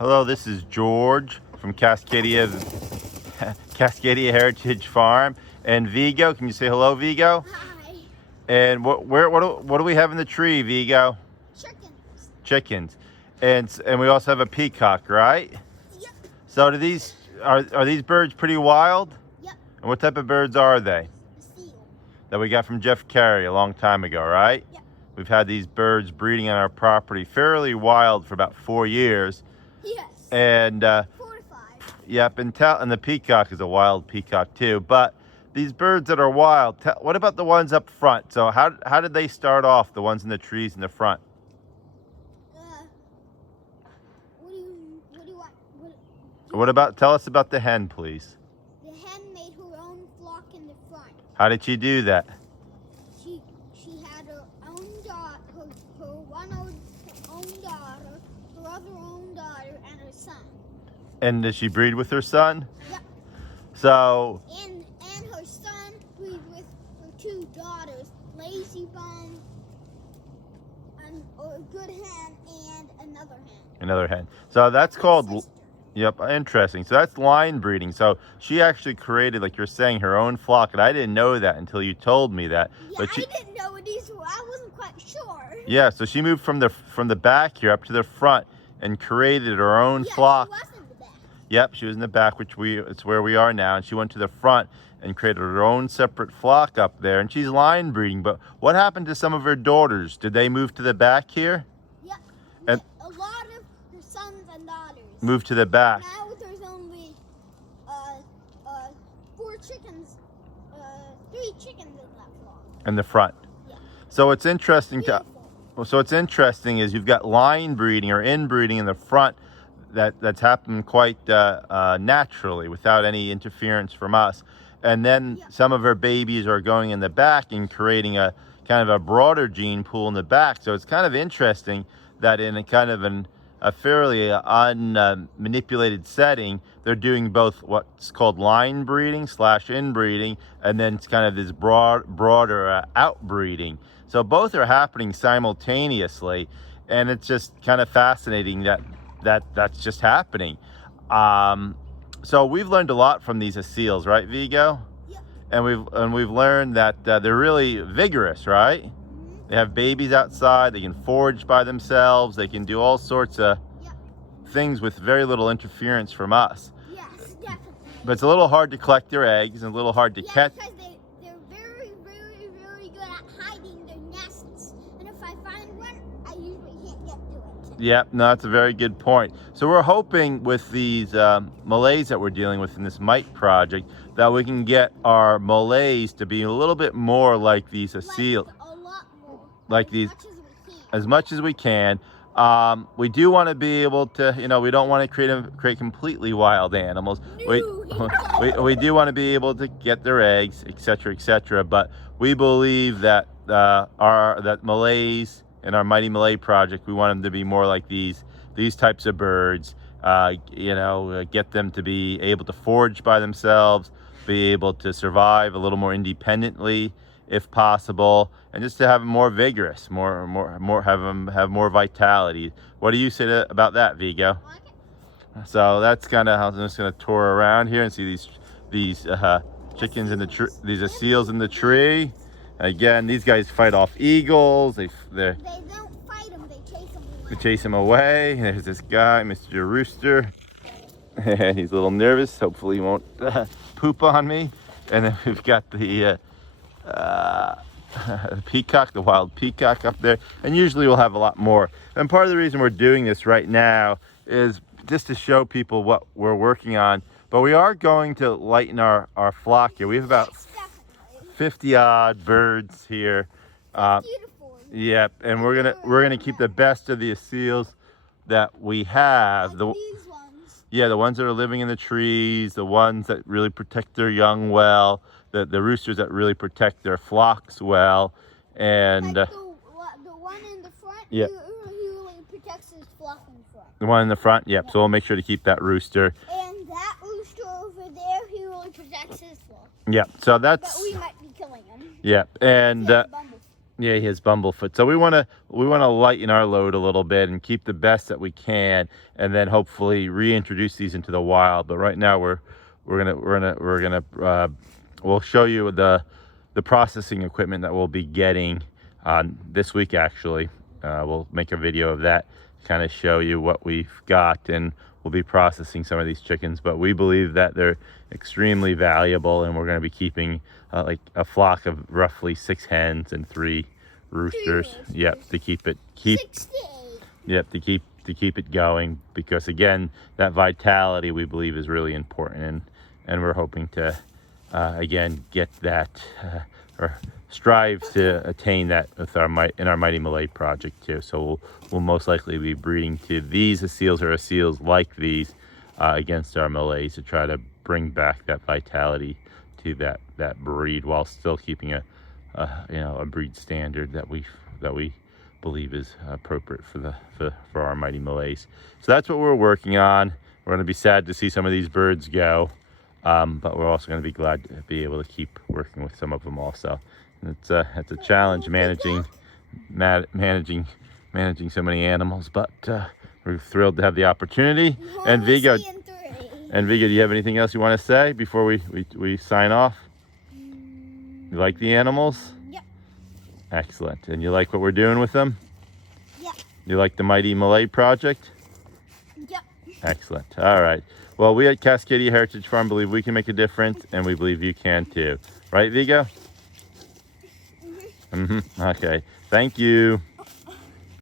Hello, this is George from Cascadia Heritage Farm. And Viggo, can you say hello, Viggo? Hi. And what do we have in the tree, Viggo? Chickens. Chickens. And we also have a peacock, right? Yep. So are these birds pretty wild? Yep. And what type of birds are they? Asil. That we got from Jeff Carey a long time ago, right? Yep. We've had these birds breeding on our property fairly wild for about 4 years. Yes. And 4 to 5. yep, and the peacock is a wild peacock too. But these birds that are wild, what about the ones up front? So how did they start off, the ones in the trees in the front? What do you want? Tell us about the hen, please. The hen made her own flock in the front. How did she do that? She had her own daughter, her own daughter, her other own daughter, and her son. And did she breed with her son? Yep. So. And her son breed with her 2 daughters, Lazy Bone, a good hen, and another hen. Another hen. So that's called. Sister. Yep, interesting. So that's line breeding. So she actually created, like you're saying, her own flock, and I didn't know that until you told me that. Yeah, but I didn't know it either. I wasn't quite sure. Yeah, so she moved from the back here up to the front and created her own Yeah, flock. she was in the back. Yep, she was in the back, it's where we are now, and she went to the front and created her own separate flock up there, and she's line breeding. But what happened to some of her daughters? Did they move to the back here? Yep. And a lot of her sons and daughters. Moved to the back. Now there's only 4 chickens, 3 chickens in that flock. In the front. Yeah. So it's interesting Beautiful. So what's interesting is you've got line breeding or inbreeding in the front that's happened quite naturally without any interference from us. And then some of her babies are going in the back and creating a kind of a broader gene pool in the back. So it's kind of interesting that in a kind of a fairly unmanipulated setting, they're doing both what's called line breeding / inbreeding, and then it's kind of this broader outbreeding. So both are happening simultaneously, and it's just kind of fascinating that's just happening. So we've learned a lot from these asils, right, Viggo? Yep. And we've learned that they're really vigorous, right? Mm-hmm. They have babies outside. They can forage by themselves. They can do all sorts of things with very little interference from us. Yes, definitely. But it's a little hard to collect their eggs and a little hard to catch. Because they're very, very, very good at hiding their nests. And if I find one, I usually can't get to it. Yep, no, that's a very good point. So we're hoping with these Malays that we're dealing with in this mite project that we can get our Malays to be a little bit more like these asils. Like a lot more. Like these, As much as we can. We do want to be able to, we don't want to create completely wild animals. No, We do want to be able to get their eggs, etc., etc. But we believe that that Malays in our Mighty Malay project, we want them to be more like these types of birds. Get them to be able to forage by themselves, be able to survive a little more independently, if possible, and just to have them more vigorous, have more vitality. What do you say about that, Viggo? So that's kind of how I'm just going to tour around here and see these chickens in the tree, these asils in the tree. Again, these guys fight off eagles. They don't fight them; they chase them away. They chase them away. There's this guy, Mr. Rooster. He's a little nervous. Hopefully, he won't poop on me. And then we've got the peacock, the wild peacock up there, and usually we'll have a lot more. And part of the reason we're doing this right now is just to show people what we're working on. But we are going to lighten our flock here. We have about 50 odd birds here. Beautiful. Yep, and we're gonna keep the best of the asils that we have. Like these ones. Yeah, the ones that are living in the trees, the ones that really protect their young well, the roosters that really protect their flocks well, and like the one in the front. Yeah. He really protects his flock in the front. The one in the front, yep. So we'll make sure to keep that rooster. And that rooster over there, he really protects his flock. Yep. So that's. But we might be killing him. Yep, and Yeah, he has bumblefoot. So we want to lighten our load a little bit and keep the best that we can, and then hopefully reintroduce these into the wild. But right now we'll show you the processing equipment that we'll be getting this week. Actually, we'll make a video of that, kind of show you what we've got, and we'll be processing some of these chickens. But we believe that they're extremely valuable, and we're going to be keeping like a flock of roughly 6 hens and 3 roosters. Yep, to keep 68. Yep, to keep it going, because again, that vitality we believe is really important, and we're hoping to again get that or strive to attain that with our Mighty Malay project too. So we'll most likely be breeding to these asils or asils like these against our Malays to try to bring back that vitality to that breed, while still keeping a breed standard that we believe is appropriate for our Mighty Malays. So that's what we're working on. We're going to be sad to see some of these birds go, but we're also going to be glad to be able to keep working with some of them also. And it's a challenge managing so many animals, but we're thrilled to have the opportunity. And Viggo, do you have anything else you want to say before we sign off? You like the animals? Yep. Excellent. And you like what we're doing with them? Yep. You like the Mighty Malay project? Yep. Excellent. All right. Well, we at Cascadia Heritage Farm believe we can make a difference, and we believe you can too. Right, Viggo? Mm-hmm. Okay. Thank you.